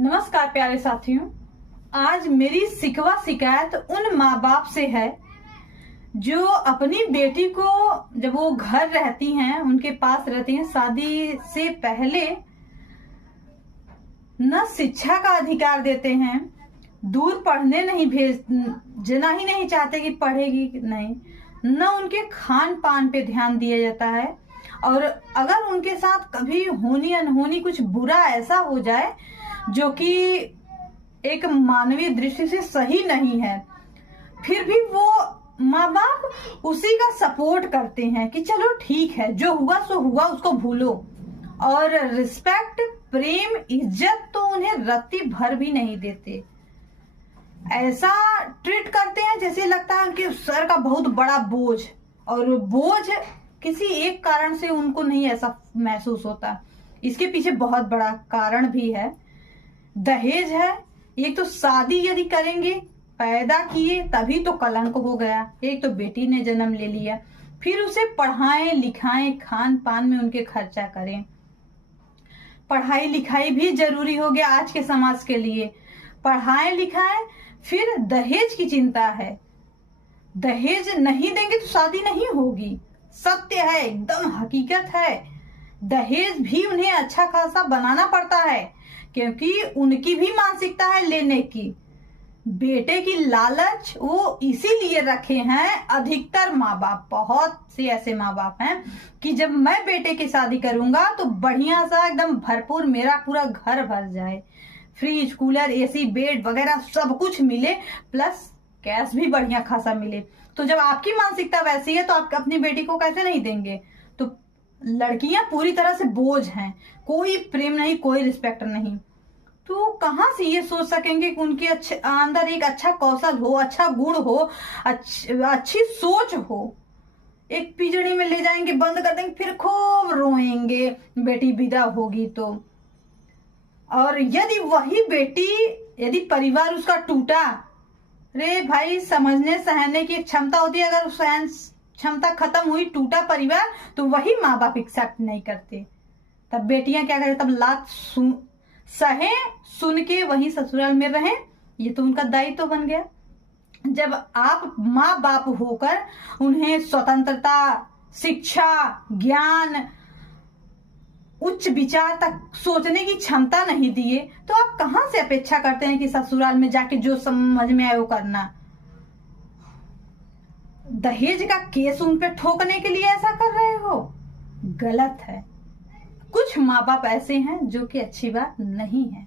नमस्कार प्यारे साथियों। आज मेरी शिकवा शिकायत उन माँ बाप से है जो अपनी बेटी को जब वो घर रहती हैं, उनके पास रहती हैं, शादी से पहले न शिक्षा का अधिकार देते हैं, दूर पढ़ने नहीं भेजना ही नहीं चाहते कि पढ़ेगी नहीं, न उनके खान पान पे ध्यान दिया जाता है। और अगर उनके साथ कभी होनी अनहोनी कुछ बुरा ऐसा हो जाए जो कि एक मानवीय दृष्टि से सही नहीं है, फिर भी वो माँ बाप उसी का सपोर्ट करते हैं कि चलो ठीक है, जो हुआ सो हुआ, उसको भूलो। और रिस्पेक्ट, प्रेम, इज्जत तो उन्हें रत्ती भर भी नहीं देते। ऐसा ट्रीट करते हैं जैसे लगता है उनके सर का बहुत बड़ा बोझ, और बोझ किसी एक कारण से उनको नहीं ऐसा महसूस होता। इसके पीछे बहुत बड़ा कारण भी है, दहेज है। एक तो शादी यदि करेंगे, पैदा किए तभी तो कलंक हो गया। एक तो बेटी ने जन्म ले लिया, फिर उसे पढ़ाएं लिखाएं, खान पान में उनके खर्चा करें। पढ़ाई लिखाई भी जरूरी हो गया आज के समाज के लिए, पढ़ाएं लिखाएं। फिर दहेज की चिंता है, दहेज नहीं देंगे तो शादी नहीं होगी। सत्य है, एकदम हकीकत है। दहेज भी उन्हें अच्छा खासा बनाना पड़ता है क्योंकि उनकी भी मानसिकता है लेने की। बेटे की लालच वो इसीलिए रखे हैं अधिकतर माँ बाप। बहुत से ऐसे माँ बाप हैं कि जब मैं बेटे की शादी करूंगा तो बढ़िया सा एकदम भरपूर मेरा पूरा घर भर जाए, फ्रिज, कूलर, एसी, बेड वगैरह सब कुछ मिले, प्लस कैश भी बढ़िया खासा मिले। तो जब आपकी मानसिकता वैसी है तो आप अपनी बेटी को कैसे नहीं देंगे? तो लड़कियां पूरी तरह से बोझ हैं, कोई प्रेम नहीं, कोई रिस्पेक्ट नहीं। तो कहां से ये सोच सकेंगे कि उनके अंदर एक अच्छा कौशल हो, अच्छा गुण हो, अच्छी सोच हो। एक पिंजड़ी में ले जाएंगे, बंद कर देंगे, फिर खूब रोएंगे बेटी विदा होगी तो। और यदि वही बेटी, यदि परिवार उसका टूटा, रे भाई, समझने सहने की क्षमता होती है, अगर सहन क्षमता खत्म हुई, टूटा परिवार, तो वही माँ बाप एक्सेप्ट नहीं करते। तब बेटियां क्या करें? तब लात सहे, सुन के वहीं ससुराल में रहें। ये तो उनका दायित्व बन गया। जब आप माँ बाप होकर उन्हें स्वतंत्रता, शिक्षा, ज्ञान, उच्च विचार तक सोचने की क्षमता नहीं दिए, तो आप कहां से अपेक्षा करते हैं कि ससुराल में जाके जो समझ में आए वो करना? दहेज का केस उन पे ठोकने के लिए ऐसा कर रहे हो? गलत है। कुछ माँ बाप ऐसे हैं जो कि अच्छी बात नहीं है।